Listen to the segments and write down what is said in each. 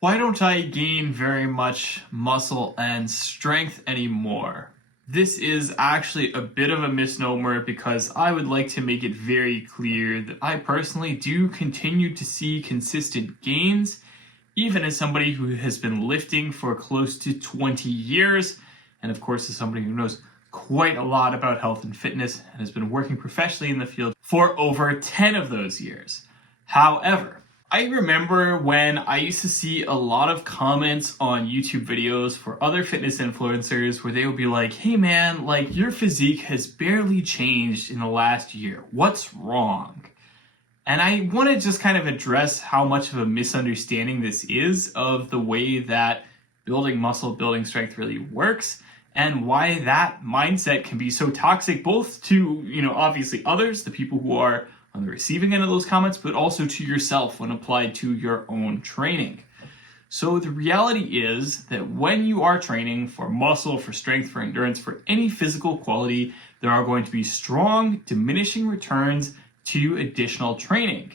Why don't I gain very much muscle and strength anymore? This is actually a bit of a misnomer because I would like to make it very clear that I personally do continue to see consistent gains, even as somebody who has been lifting for close to 20 years, and of course as somebody who knows quite a lot about health and fitness and has been working professionally in the field for over 10 of those years. However, I remember when I used to see a lot of comments on YouTube videos for other fitness influencers where they would be like, hey man, like your physique has barely changed in the last year. What's wrong? And I want to just kind of address how much of a misunderstanding this is of the way that building muscle, building strength really works, and why that mindset can be so toxic both to, obviously others, the people who are on the receiving end of those comments, but also to yourself when applied to your own training. So the reality is that when you are training for muscle, for strength, for endurance, for any physical quality, there are going to be strong diminishing returns to additional training,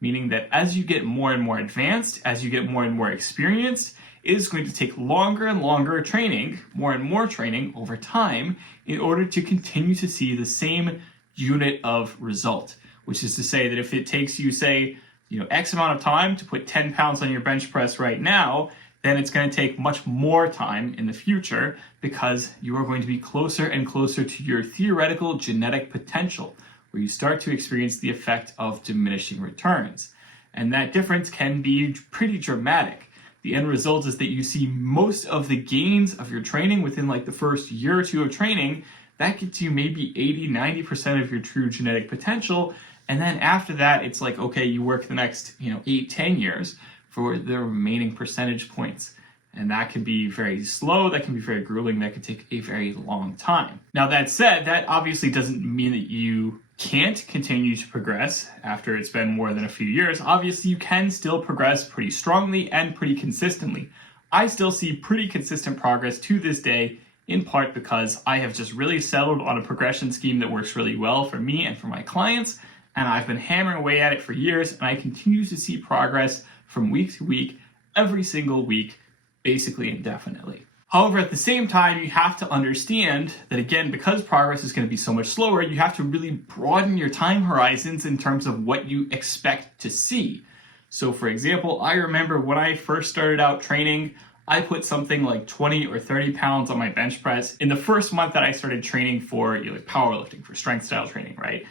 meaning that as you get more and more advanced, as you get more and more experienced, it is going to take longer and longer training, more and more training over time in order to continue to see the same unit of result. Which is to say that if it takes you, say, X amount of time to put 10 pounds on your bench press right now, then it's going to take much more time in the future because you are going to be closer and closer to your theoretical genetic potential, where you start to experience the effect of diminishing returns. And that difference can be pretty dramatic. The end result is that you see most of the gains of your training within like the first year or two of training. That gets you maybe 80-90% of your true genetic potential. And then after that, it's like, okay, you work the next, 8-10 years for the remaining percentage points. And that can be very slow, that can be very grueling, that can take a very long time. Now that said, that obviously doesn't mean that you can't continue to progress after it's been more than a few years. Obviously, you can still progress pretty strongly and pretty consistently. I still see pretty consistent progress to this day, in part because I have just really settled on a progression scheme that works really well for me and for my clients. And I've been hammering away at it for years, and I continue to see progress from week to week, every single week, basically indefinitely. However, at the same time, you have to understand that, again, because progress is going to be so much slower, you have to really broaden your time horizons in terms of what you expect to see. So, for example, I remember when I first started out training, I put something like 20 or 30 pounds on my bench press in the first month that I started training for powerlifting, for strength style training, right?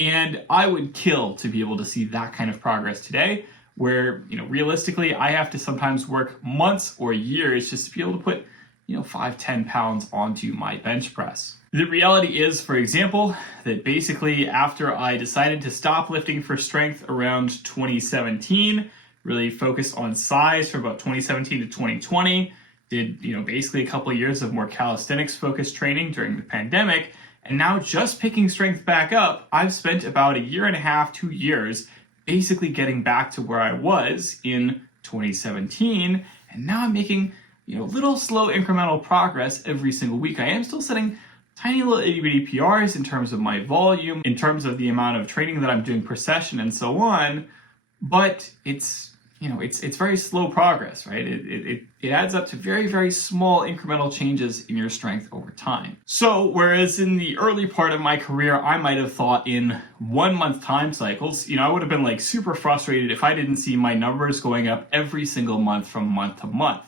And I would kill to be able to see that kind of progress today, where, realistically, I have to sometimes work months or years just to be able to put, 5-10 pounds onto my bench press. The reality is, for example, that basically after I decided to stop lifting for strength around 2017, really focused on size from about 2017 to 2020, did, basically a couple of years of more calisthenics focused training during the pandemic. And now just picking strength back up, I've spent about 1.5 to 2 years basically getting back to where I was in 2017. And now I'm making, little slow incremental progress every single week. I am still setting tiny little itty bitty PRs in terms of my volume, in terms of the amount of training that I'm doing per session and so on. But it's very slow progress, right? It adds up to very, very small incremental changes in your strength over time. So whereas in the early part of my career, I might have thought in 1 month time cycles, I would have been like super frustrated if I didn't see my numbers going up every single month from month to month.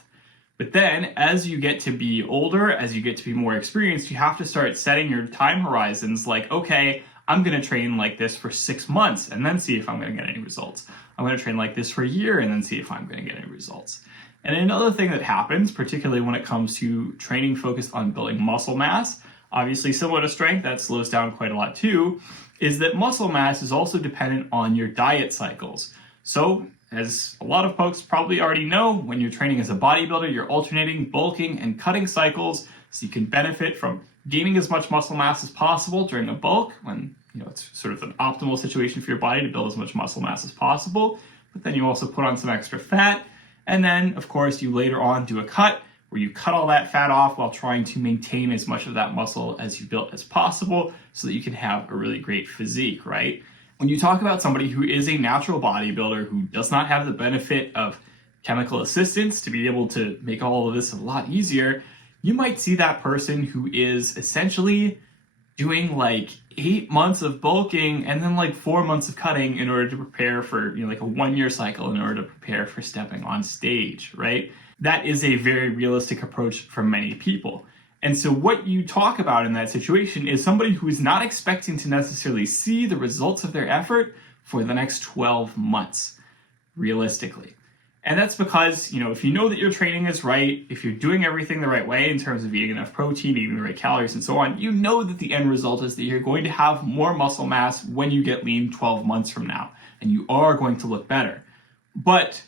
But then as you get to be older, as you get to be more experienced, you have to start setting your time horizons like, okay, I'm going to train like this for 6 months and then see if I'm going to get any results. I'm going to train like this for a year and then see if I'm going to get any results. And another thing that happens, particularly when it comes to training focused on building muscle mass, obviously similar to strength, that slows down quite a lot too, is that muscle mass is also dependent on your diet cycles. So as a lot of folks probably already know, when you're training as a bodybuilder, you're alternating bulking and cutting cycles so you can benefit from gaining as much muscle mass as possible during a bulk when it's sort of an optimal situation for your body to build as much muscle mass as possible. But then you also put on some extra fat. And then, of course, you later on do a cut where you cut all that fat off while trying to maintain as much of that muscle as you built as possible so that you can have a really great physique, right? When you talk about somebody who is a natural bodybuilder who does not have the benefit of chemical assistance to be able to make all of this a lot easier, you might see that person who is essentially doing like 8 months of bulking and then like 4 months of cutting in order to prepare for, like a 1-year cycle in order to prepare for stepping on stage, right? That is a very realistic approach for many people. And so what you talk about in that situation is somebody who is not expecting to necessarily see the results of their effort for the next 12 months, realistically. And that's because, if you know that your training is right, if you're doing everything the right way in terms of eating enough protein, eating the right calories, and so on, you know that the end result is that you're going to have more muscle mass when you get lean 12 months from now, and you are going to look better. But,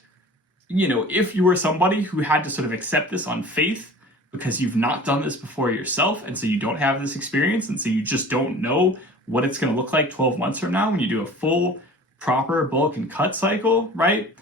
if you were somebody who had to sort of accept this on faith because you've not done this before yourself, and so you don't have this experience, and so you just don't know what it's going to look like 12 months from now when you do a full, proper bulk and cut cycle, right?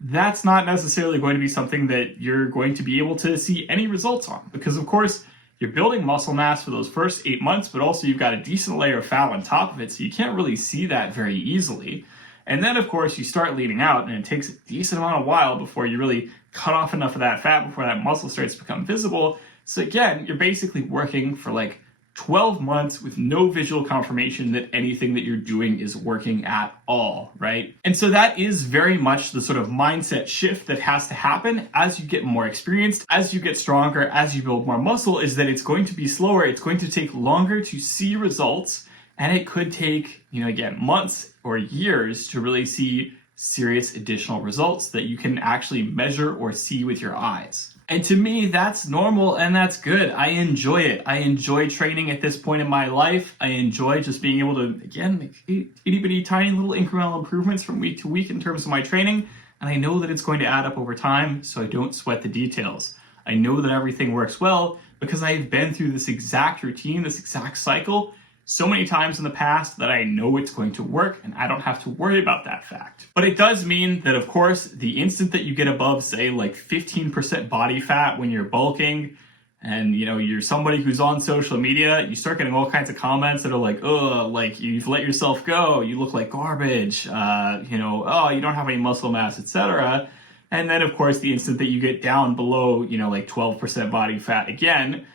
That's not necessarily going to be something that you're going to be able to see any results on, because of course you're building muscle mass for those first 8 months, but also you've got a decent layer of fat on top of it, so you can't really see that very easily. And then of course you start leaning out, and it takes a decent amount of while before you really cut off enough of that fat before that muscle starts to become visible. So again, you're basically working for like 12 months with no visual confirmation that anything that you're doing is working at all, right? And so that is very much the sort of mindset shift that has to happen as you get more experienced, as you get stronger, as you build more muscle, is that it's going to be slower, it's going to take longer to see results, and it could take, again, months or years to really see serious additional results that you can actually measure or see with your eyes. And to me, that's normal and that's good. I enjoy it. I enjoy training at this point in my life. I enjoy just being able to, again, make itty-bitty tiny little incremental improvements from week to week in terms of my training. And I know that it's going to add up over time, so I don't sweat the details. I know that everything works well because I've been through this exact routine, this exact cycle, so many times in the past that I know it's going to work and I don't have to worry about that fact. But it does mean that, of course, the instant that you get above, say, like 15% body fat when you're bulking, and you're somebody who's on social media, you start getting all kinds of comments that are like, oh, like you've let yourself go, you look like garbage, oh, you don't have any muscle mass, etc. And then, of course, the instant that you get down below, like 12% body fat again,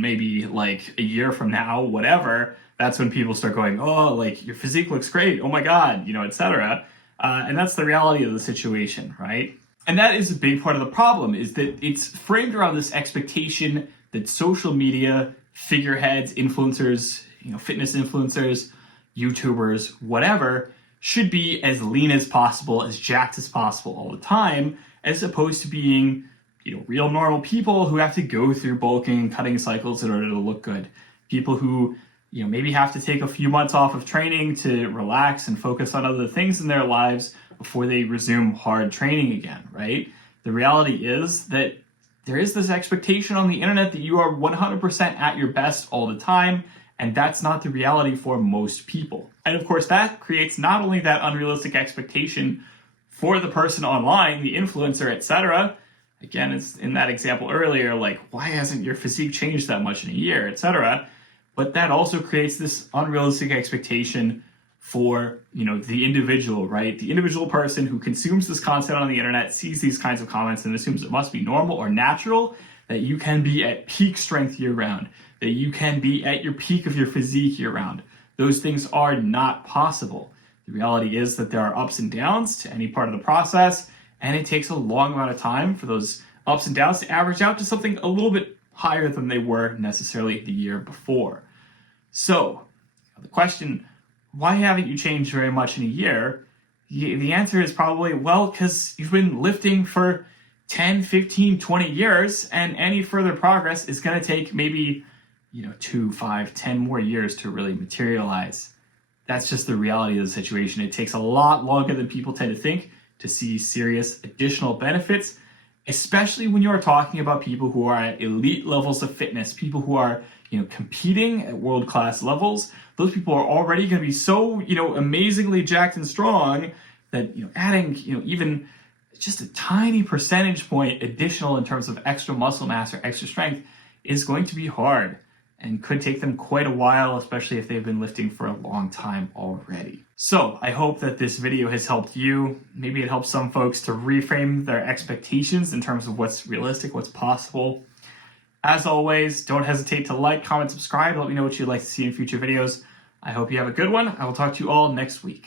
maybe like a year from now, whatever, that's when people start going, oh, like your physique looks great, oh my God, etc. And that's the reality of the situation, right? And that is a big part of the problem, is that it's framed around this expectation that social media, figureheads, influencers, fitness influencers, YouTubers, whatever, should be as lean as possible, as jacked as possible all the time, as opposed to being real normal people who have to go through bulking and cutting cycles in order to look good. People who, maybe have to take a few months off of training to relax and focus on other things in their lives before they resume hard training again, right? The reality is that there is this expectation on the internet that you are 100% at your best all the time, and that's not the reality for most people. And of course, that creates not only that unrealistic expectation for the person online, the influencer, etc. Again, it's in that example earlier, like, why hasn't your physique changed that much in a year, etc. But that also creates this unrealistic expectation for, the individual, right? The individual person who consumes this content on the internet, sees these kinds of comments and assumes it must be normal or natural, that you can be at peak strength year round, that you can be at your peak of your physique year round. Those things are not possible. The reality is that there are ups and downs to any part of the process, and it takes a long amount of time for those ups and downs to average out to something a little bit higher than they were necessarily the year before. So, the question, why haven't you changed very much in a year? The answer is probably, well, because you've been lifting for 10, 15, 20 years, and any further progress is going to take maybe, 2, 5, 10 more years to really materialize. That's just the reality of the situation. It takes a lot longer than people tend to think to see serious additional benefits, especially when you're talking about people who are at elite levels of fitness, people who are, competing at world-class levels. Those people are already going to be so, amazingly jacked and strong that, adding, even just a tiny percentage point additional in terms of extra muscle mass or extra strength is going to be hard. and could take them quite a while, especially if they've been lifting for a long time already. So I hope that this video has helped you. Maybe it helps some folks to reframe their expectations in terms of what's realistic, what's possible. As always, don't hesitate to like, comment, subscribe. Let me know what you'd like to see in future videos. I hope you have a good one. I will talk to you all next week.